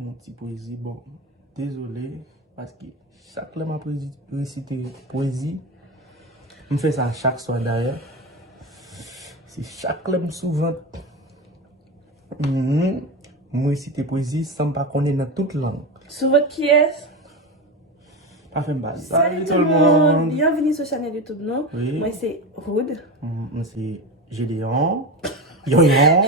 Une petite poésie. Bon, désolé, parce que chaque fois que je récite poésie, je fais ça chaque soir d'ailleurs. C'est chaque fois souvent. Moi récite poésie sans pas connaître dans toute langue. Sur votre qui est? Pas fait mal. Salut tout le monde! Bienvenue sur la chaîne YouTube, non? Oui. Moi c'est Rude. Moi c'est Gédéon. Yoyon.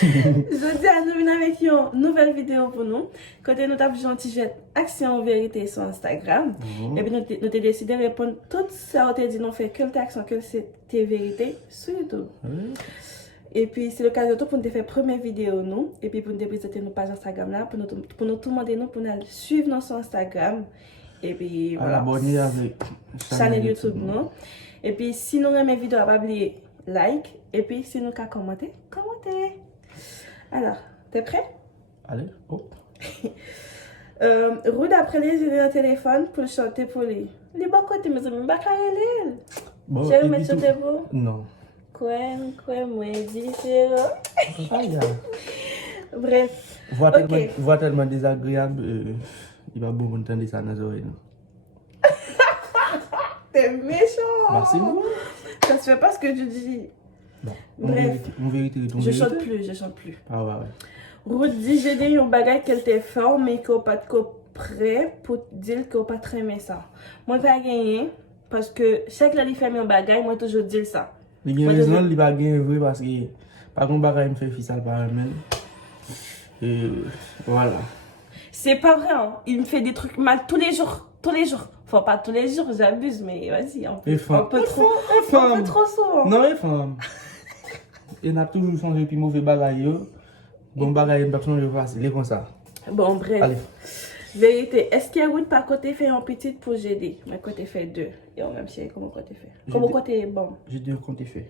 Je dis à nous venir avec une nouvelle vidéo pour nous. Côté nous avons gentil jet action vérité sur Instagram. Et puis nous avons décidé de répondre tout ça. On a dit non fait que l'action que c'était vérité sur YouTube. Oui. Et puis c'est l'occasion pour nous faire première vidéo nous. Et puis pour nous présenter nos pages Instagram là. Pour nous tout demander nous pour nous suivre nous sur Instagram. Et puis voilà. Abonner avec chaîne YouTube non. Et puis si nous aimons vidéo, pas oublier like. Et puis si nous avons commenter, commentez. Alors, t'es prêt? Allez, hop. Rude après les idées au téléphone pour chanter pour lui. Les bons côtés, mais je ne vais pas carrer. Bon, Je vais mettre sur tes beaux. Non. Quoi, moi, différent. Bref. Voix tellement désagréable, il va beaucoup entendre ça dans les oreilles. T'es méchant. Merci beaucoup. Ça se fait pas ce que tu dis. Bon, bref. En vérité, je chante plus. Ah ouais. Rude dit, j'ai dit un bagage qu'elle t'est fort, mais qu'on pas de prêt pour dire qu'on pas très aimé ça. Moi, pas gagné, parce que chaque fois qu'il fait un bagage, moi, toujours dire ça. Il y a raison, il va gagner vrai parce que, par contre, bagage me fait fiscal par elle-même. Et voilà. C'est pas vrai, hein. Il me fait des trucs mal tous les jours. Enfin, pas tous les jours, j'abuse, mais vas-y, un peu trop souvent. Non, les femmes. Il a toujours changé puis mauvais bagage. Bon bagage, personne ne le voit, c'est comme ça. Bon, bref. Allez. Vérité, est-ce qu'il y a Rude par côté fait un petit pour GD? Mais côté fait 2. Et on même si comment côté fait? Comment côté bon? J'ai dit côté fait.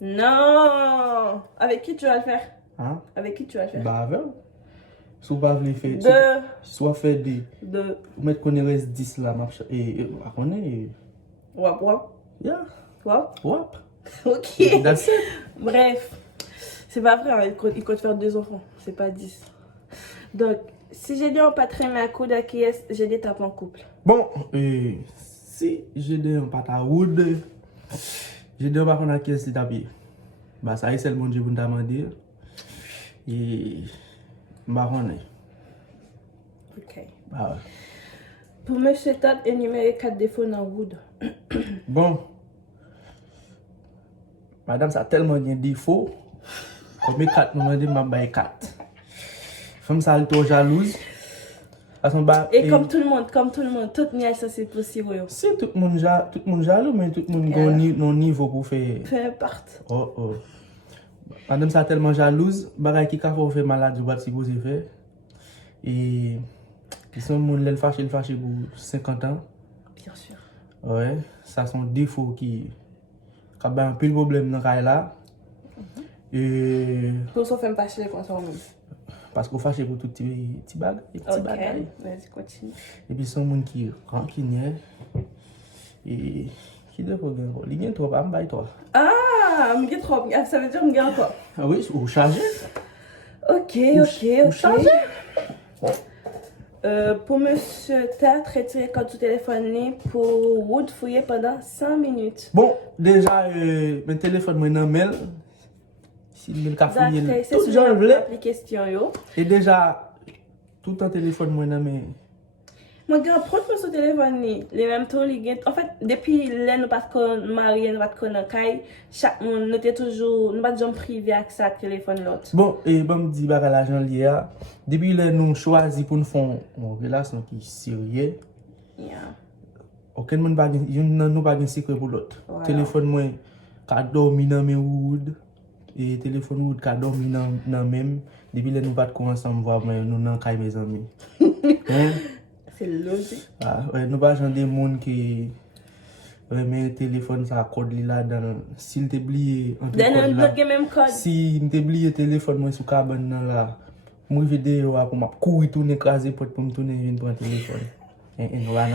Non! Avec qui tu vas le faire? Hein? Avec qui tu vas le faire? Bah, avec. Soit pas le faire. Soit fait des. Ou mettre qu'on reste 10 là, et on est. Wap. Yeah. Wap. Ok. That's it. Bref. C'est pas vrai, hein, il compte faire 2 enfants. C'est pas 10. Donc, si j'ai dit on pas très ma coude à qui est, j'ai dit tape en couple. Bon, si j'ai dit on pas ta route, j'ai dit on pas à qui est tapé. Bah, ça y est, c'est le bon Dieu pour nous demander. Et. Bah, on est. Ok. Bah, ouais. Pour monsieur Todd, énumérer 4 défauts dans Wood. Bon. Madame, ça a tellement de défauts. Comme 4, nous demandons de 4. Femme, ça, elle est trop jalouse. Et comme tout le monde, tout le monde, ça c'est possible. C'est tout le monde jaloux, mais tout le monde a un niveau pour faire. Peu importe. Oh. Madame, ça a tellement jalouse. Bagay qui a fait malade, je vois si vous avez fait. Et. Ils sont le fâché pour 50 ans. Bien sûr. Ouais, ça sont défauts qui. Quand un peu de problème dans le là. Et. Pour ça, fait fâcher les consommateurs. Parce qu'on fâche pour tout petit bag. Ok, vas-y, continue. Et puis, son monde qui rancunier. Et. Qui devrait gagner? Il y a trop, pas toi. Ah, il y a trop. Ça veut dire qu'il y a quoi? Ah oui, ou charger. Ok. Charger. Pour monsieur Tat, retirer quand tu téléphones pour Wood fouiller pendant 5 minutes. Bon, déjà, mon téléphone, moi, non, mail. Si le café, tout genre les questions, yo. Et déjà, tout un téléphone, moi, non, mais. Moi, je prends mon téléphone, les mêmes temps, en fait, depuis là, nous pas de mariés, nous pas de caille, chaque monde, nous sommes toujours, nous pas de gens privés avec ça, téléphone l'autre. Bon, et bon, me dit, bah, l'argent lié, depuis là, nous choisissons pour nous faire une relation qui est sérieuse. Yeah. Aucun monde n'a pas de secret pour l'autre. Voilà. Téléphone, moi, qui a dormi dans mes wood, et téléphone wood qui a dormi dans même, depuis là, nous pas de quoi ensemble, voir, mais nous n'avons qu'à mes amis. Hein? C'est logique. Ah, ouais, nous pas des gens qui remet téléphone ça code là dans s'il t'oublie entre même code. Si t'oublie téléphone moi sous cabane là moi vidéo pour m'a courir tourner écraser pour me tourner une prendre téléphone. Et nous va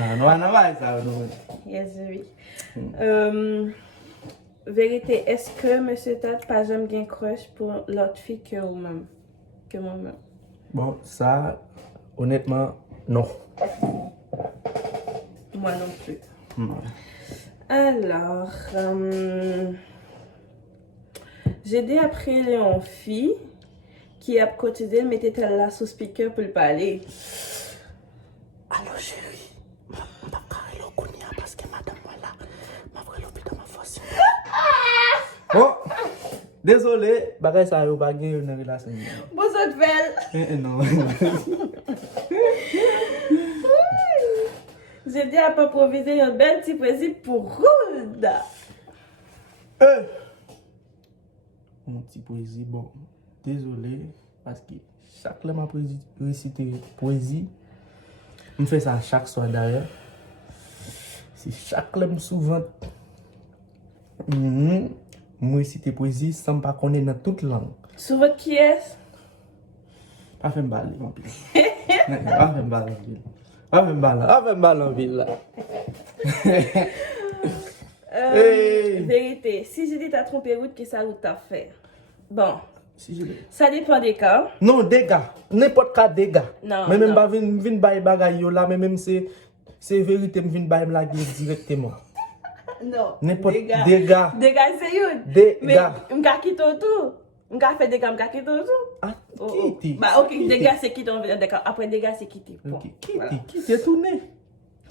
ça. Yes, oui. Vérité, est-ce que monsieur Tat pas jamais gain crush pour l'autre fille que moi-même? Bon, ça, honnêtement, non. Moi non plus. Ouais. Alors, j'ai dit après Léon fille qui a cotisé, mettez-elle là sous speaker pour le parler. Allô chérie, je ne peux pas le parce que madame voilà, m'a pris l'hôpital ma force. Oh, désolé, bagay ça yo pas gagné une relation. Bon, ça te fait. Non. J'ai dit à pas improviser un bel petit précis pour Rude. Mon petit poésie, bon, désolé, parce que chaque fois que je récite poésie, je fais ça chaque soir d'ailleurs. C'est chaque fois souvent, je récite poésie sans pas connaître dans toute langue. Sur votre qui est? Pas fait baller en ville. Pas fait baller en ville. Pas fait baller en ville là. Hey. Vérité, si je dis t'as trompé route, qu'est-ce que ça route t'a fait? Bon, Si je l'ai. ça dépend des cas. Non, dégâts. N'importe quel dégât. Non, Mais même non. pas vin bailler bagay yo là, mais même c'est vérité me vin bailler la directement. Non. N'importe dégâts. dégâts. Dégâts, c'est une. Dégâts. Mais, m'ka quitté tout. M'ka fait dégâts, m'ka quitté tout. Ah, Oh, qui oh. était? Bah, ok, dégâts, c'est quitté, on veut dire d'accord. Après, dégâts, c'est quitté. Bon, Ok, voilà. qui était tourné?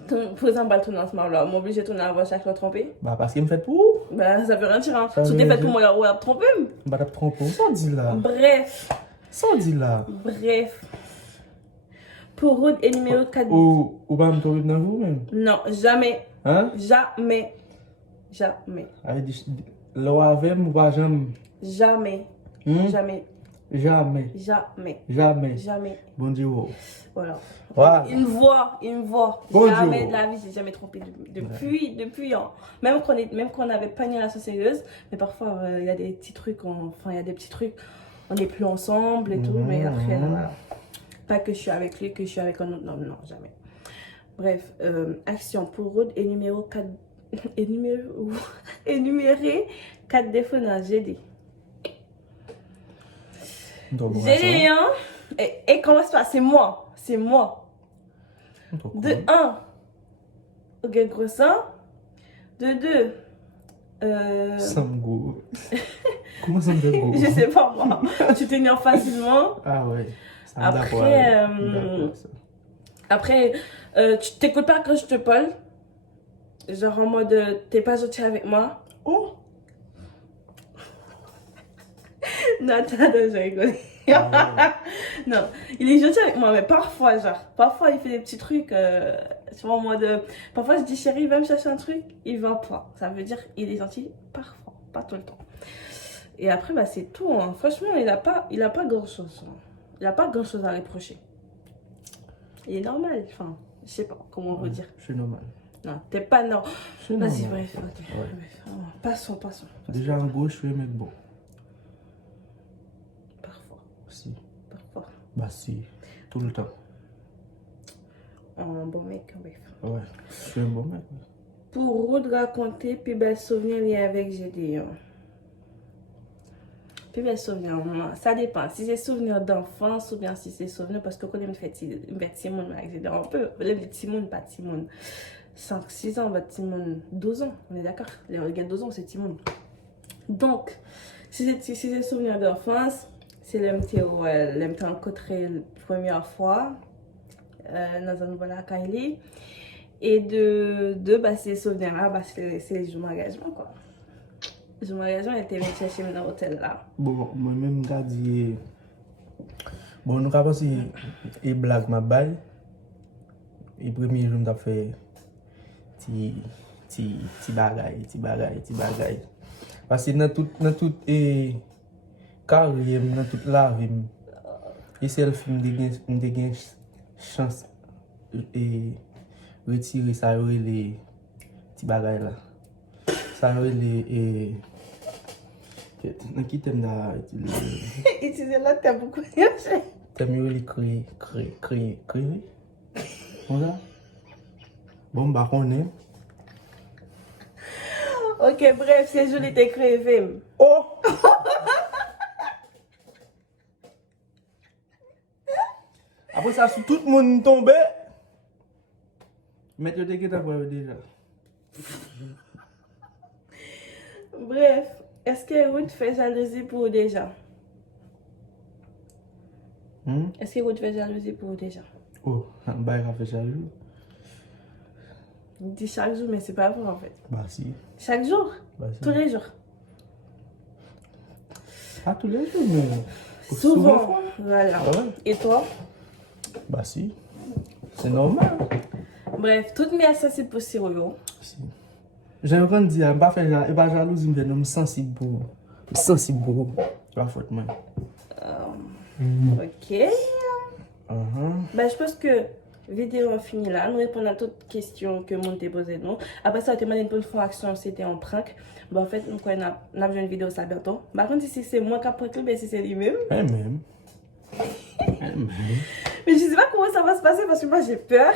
Pour exemple, le tournement là, on obligé de tourner avant chaque fois trompé. Bah parce qu'il me fait pour. Bah, ça veut rien dire. Hein. Ça Si veut t'es fait dire- pour moi, on a trompé. Bah t'as trompé. Sans dire là. Bref, Sans dire là. bref. Pour route et numéro 4. Ou pas me tomber dans vous même. Non, jamais. Hein? Jamais. Jamais. Avec l'eau avec ou pas jamais. Jamais. Hmm? Jamais. Jamais. Jamais. Jamais. Jamais. Bon Dieu. Voilà. Voilà. Une voix. Bonjour. Jamais de la vie, j'ai jamais trompé depuis. Hein. Même qu'on avait pas une relation sérieuse, mais parfois il y a des petits trucs, il y a des petits trucs, on n'est plus ensemble et tout, mais après, voilà. Pas que je suis avec lui, que je suis avec un autre, non, jamais. Bref, action pour Rude et numéro 4, énumérer 4 défauts dans GD. Donc, GD, hein, et comment ça se passe? C'est moi. De 1, au gain gros sang. De 2, Samgo. Comment ça me fait go? je sais pas moi, tu t'énerves facilement. Ah ouais. Ça me Après, d'accord, ça. Après, tu t'écoutes pas quand je te parle. Genre en mode, t'es pas gentil avec moi. Oh! Non, attends, je rigole. Non, il est gentil avec moi, mais parfois, il fait des petits trucs, tu vois, en mode, parfois je dis chérie, va me chercher un truc, il va pas. Ça veut dire il est gentil parfois, pas tout le temps. Et après, bah, c'est tout, hein. Franchement, il a pas grand chose. Hein. Il a pas grand chose à reprocher. Il est normal, enfin, je sais pas comment vous dire. Je suis normal. Non, t'es pas normal. Je suis Vas-y, normal. bref, ok. Ouais. Bref. Oh, passons. Déjà en gauche, je suis un mec bon. Parfois. Si. Parfois. Bah si. Tout le temps. Un bon mec, bref. Ouais. Je suis un bon mec. Pour Rude raconter, plus bel souvenir lié avec Gédéon. Plus bel souvenir, ça dépend. Si c'est souvenir d'enfance ou bien si c'est souvenir parce que quand on fait petit monde avec Gédéon, on peut. Les petits monde, pas petit monde. 5, 6 ans, petit monde, 12 ans, on est d'accord. Les gars de 12 ans, c'est petit monde. Donc, si c'est souvenir d'enfance, c'est l'MT rencontré la première fois dans un nouvel accueil. Et de bah, ces souvenirs-là, bah, c'est les jours d'engagement, quoi. Les jours d'engagement, elle était venue chercher dans l'hôtel là. Bon, moi-même, je dis. Bon, nous avons passé et blague ma balle. Et premier jour, je fait ti bagay. Parce que dans tout et carrière, dans toute la vie, et c'est le film de gain chance et retirer ça les petits bagay là. Ça les dans qui t'aime là Utiliser là, t'as beaucoup de t'aimes les crier. Voilà. Bon, bah, on est. Ok, bref, c'est joli, t'es crevé. Oh! Après ça, si tout le monde tombe, mettez des guettes après déjà. Bref, est-ce que Ruth fait jalousie pour déjà? Est-ce que Ruth fait jalousie pour déjà? Oh, un bail a fait jaloux. Il dit chaque jour, mais c'est pas vrai en fait. Bah si. Chaque jour? Bah, si. Tous les jours? Pas tous les jours, mais Souvent. Voilà. Ah ouais. Et toi? Bah si. C'est normal. Bref, toutes mes sensibles pour Cyril. Si. J'aimerais dire, je ne pas faire pas jalousie, mais je me sensible pour. Sensible pour. Pas faute, moi. Ok. Ben, je pense que vidéo finie là. Nous répondons à toutes questions que monde t'a posées nous. Après ça, on t'a demandé pour faire action, c'était en prank. Ben, en fait, nous avons une vidéo ça bientôt. Par contre, si c'est moi qui ai prank, ben si c'est lui-même. Même. Mais je sais pas comment ça va se passer parce que moi j'ai peur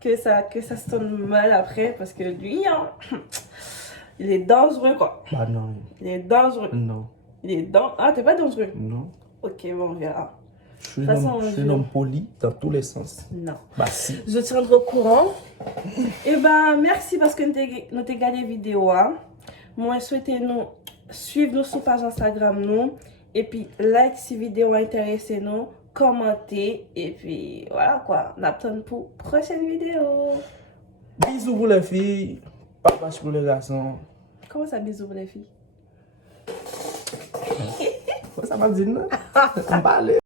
que ça se tourne mal après parce que lui, hein, il est dangereux quoi. Bah non. Il est dangereux. Non. Il est dangereux. Ah, t'es pas dangereux? Non. Ok, bon, on verra. Je suis un homme poli dans tous les sens. Non. Bah si. Je te tiendrai au courant. Et ben, merci parce que nous t'avons regardé la vidéo. Hein. Moi, souhaitez nous suivre nous sur page Instagram nous. Et puis, like si vidéo intéresse nous. Commentez. Et puis, voilà quoi. On attend pour prochaine vidéo. Bisous pour les filles. Papa pour les garçons. Comment ça, bisous pour les filles? Ça m'a dit non. On va aller.